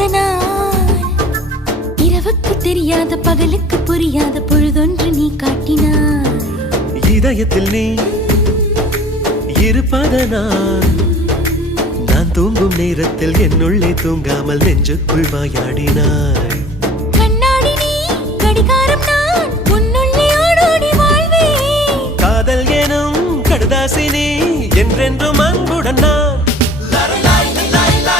நாள் இரவுக்கு தெரியாத பகலுக்கு புரியாத பொழுதொன்று நீ காட்டினாய் இதயத்தில் நீ இருப்பதனால் நான் தூங்கும் நேரத்தில் என்னுள்ளே தூங்காமல் நெஞ்சுக்குள் வாயாடினாய் கண்ணாடி நீ கடிகாரம் நான் உன்னுள்ளே ஓடோடி வாழ்வே காதல் எனும் கடுதாசி நீ என்றென்றும் அன்புடன் நான்